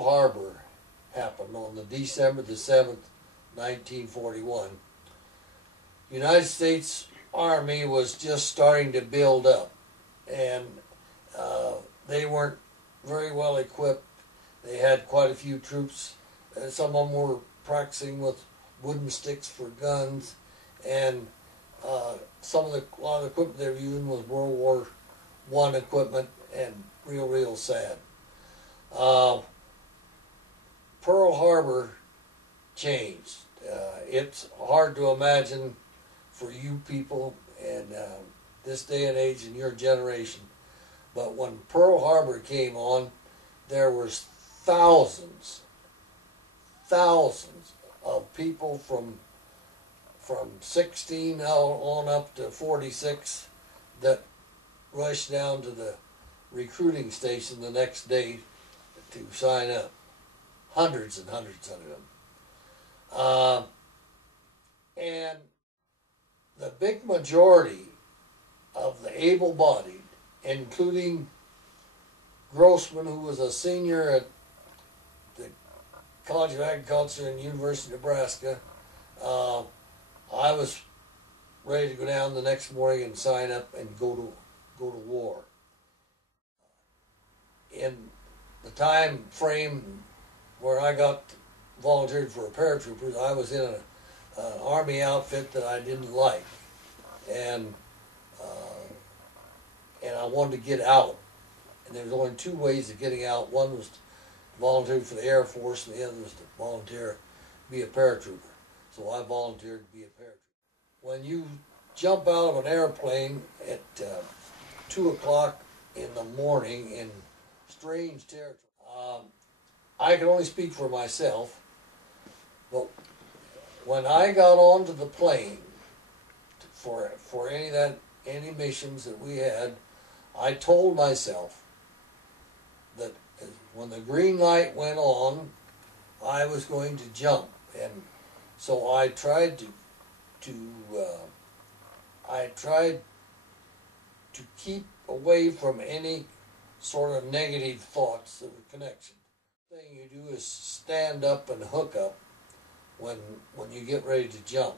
Pearl Harbor happened on the December the 7th, 1941. The United States Army was just starting to build up, and they weren't very well equipped. They had quite a few troops. Some of them were practicing with wooden sticks for guns, and a lot of the equipment they were using was World War I equipment, and real sad. Pearl Harbor changed. It's hard to imagine for you people in this day and age in your generation, but when Pearl Harbor came on, there was thousands of people from 16 on up to 46 that rushed down to the recruiting station the next day to sign up. Hundreds and hundreds of them. And the big majority of the able-bodied, including Grossman, who was a senior at the College of Agriculture and University of Nebraska, I was ready to go down the next morning and sign up and go to war. In the time frame where I got volunteered for a paratroopers, I was in an Army outfit that I didn't like, and I wanted to get out. And there was only two ways of getting out. One was to volunteer for the Air Force, and the other was to volunteer to be a paratrooper. So I volunteered to be a paratrooper. When you jump out of an airplane at 2 o'clock in the morning in strange territory, I can only speak for myself, but when I got onto the plane for any missions that we had, I told myself that when the green light went on, I was going to jump, and so I tried to keep away from any sort of negative thoughts of a connection. The thing you do is stand up and hook up when you get ready to jump.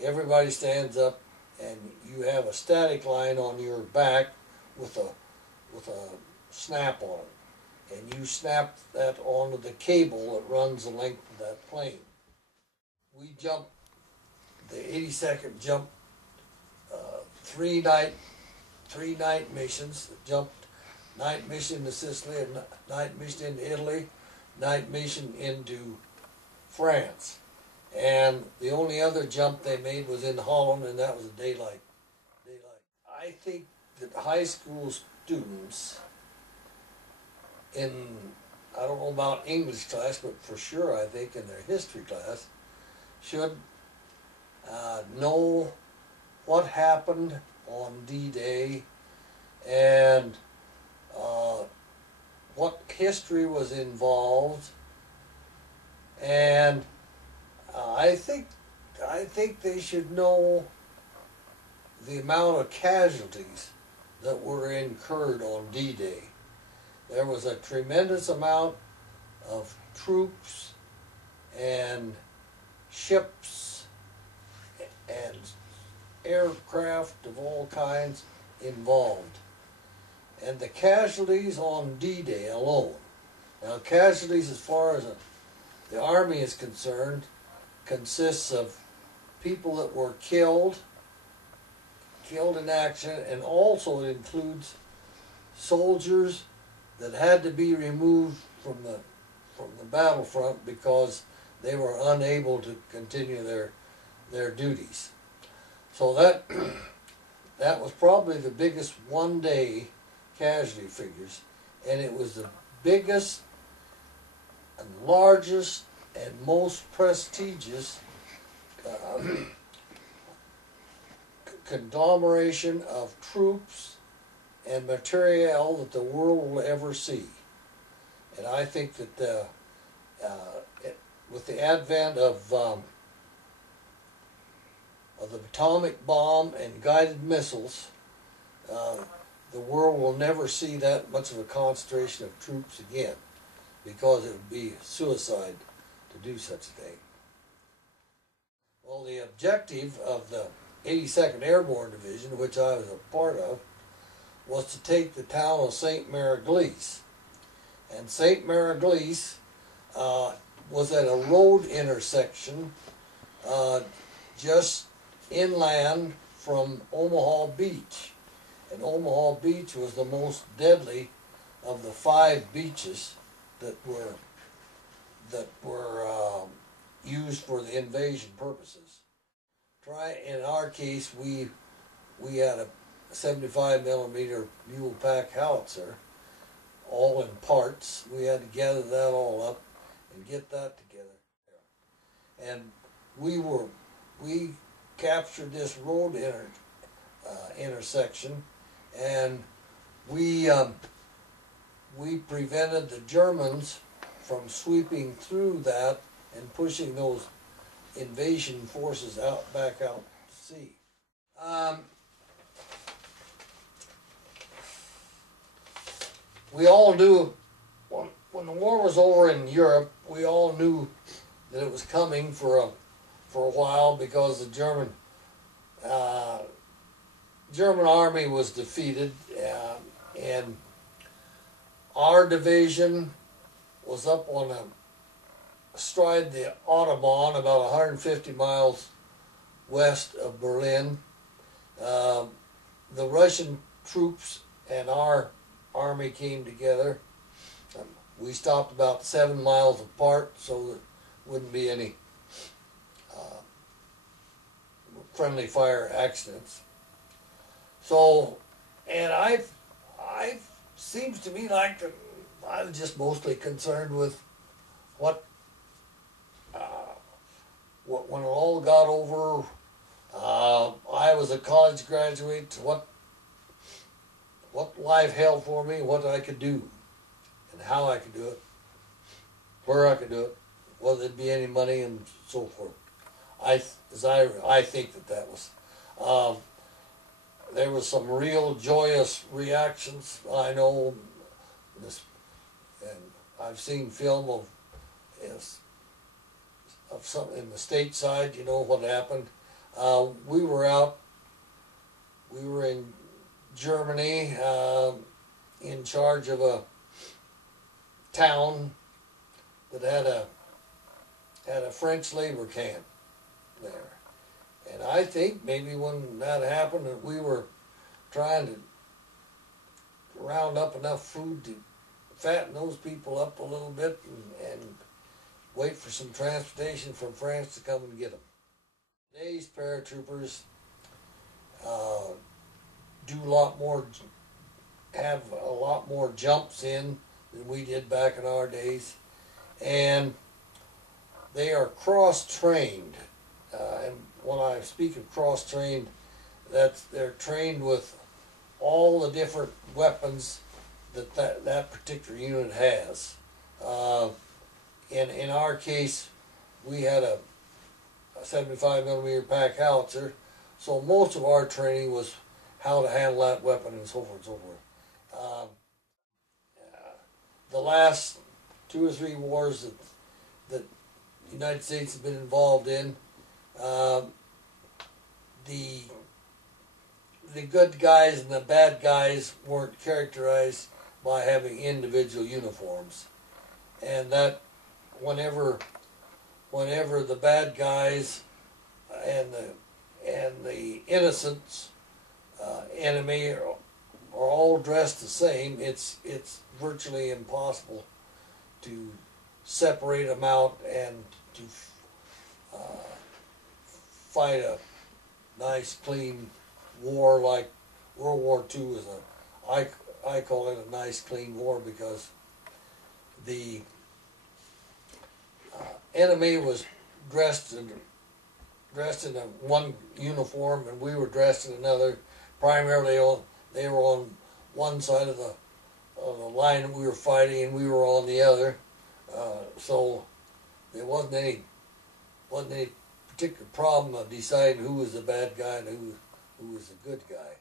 Everybody stands up, and you have a static line on your back with a snap on it, and you snap that onto the cable that runs the length of that plane. We jumped the 82nd jumped three night missions. Jumped night mission to Sicily, a night mission into Italy, night mission into France. And the only other jump they made was in Holland, and that was a daylight. I think that high school students I don't know about English class, but for sure I think in their history class, should know what happened on D-Day and what history was involved, and I think they should know the amount of casualties that were incurred on D-Day. There was a tremendous amount of troops and ships and aircraft of all kinds involved. And the casualties on D-Day alone, now casualties as far as the Army is concerned, consists of people that were killed in action, and also it includes soldiers that had to be removed from the battlefront because they were unable to continue their duties. So that was probably the biggest one-day casualty figures, and it was the biggest and largest and most prestigious conglomeration of troops and materiel that the world will ever see. And I think that with the advent of the atomic bomb and guided missiles, the world will never see that much of a concentration of troops again. because it would be suicide to do such a thing. Well, the objective of the 82nd Airborne Division, which I was a part of, was to take the town of St. Mary-Glise. And St. Mary-Glise was at a road intersection just inland from Omaha Beach. And Omaha Beach was the most deadly of the 5 beaches that were used for the invasion purposes. In our case, we had a 75 millimeter mule pack howitzer, all in parts. We had to gather that all up and get that together. And we captured this road intersection, and we prevented the Germans from sweeping through that and pushing those invasion forces back out to sea. We all knew, when the war was over in Europe, we all knew that it was coming for a while, because the German army was defeated, and our division was up on astride the Autobahn, about 150 miles west of Berlin. The Russian troops and our army came together. We stopped about 7 miles apart, so there wouldn't be any friendly fire accidents. So, and I seems to me like I was just mostly concerned with when it all got over. I was a college graduate. What life held for me, what I could do, and how I could do it, where I could do it, whether there'd be any money, and so forth. I think that was. There was some real joyous reactions. I know, and I've seen film of some in the stateside. You know what happened. We were in Germany, in charge of a town that had a French labor camp there. And I think maybe when that happened, that we were trying to round up enough food to fatten those people up a little bit, and wait for some transportation from France to come and get them. Today's paratroopers have a lot more jumps in than we did back in our days, and they are cross-trained. And when I speak of cross-trained, they're trained with all the different weapons that particular unit has. In our case, we had a 75 millimeter pack howitzer, so most of our training was how to handle that weapon and so forth and so forth. The last 2 or 3 wars that the United States has been involved in, the good guys and the bad guys weren't characterized by having individual uniforms, and that whenever the bad guys and the innocents enemy are all dressed the same, it's virtually impossible to separate them out and to fight a nice, clean war like World War II is I call it a nice, clean war, because the enemy was dressed in one uniform, and we were dressed in another. Primarily, they were on one side of the line that we were fighting, and we were on the other. So there wasn't any particular problem of deciding who was the bad guy and who was the good guy.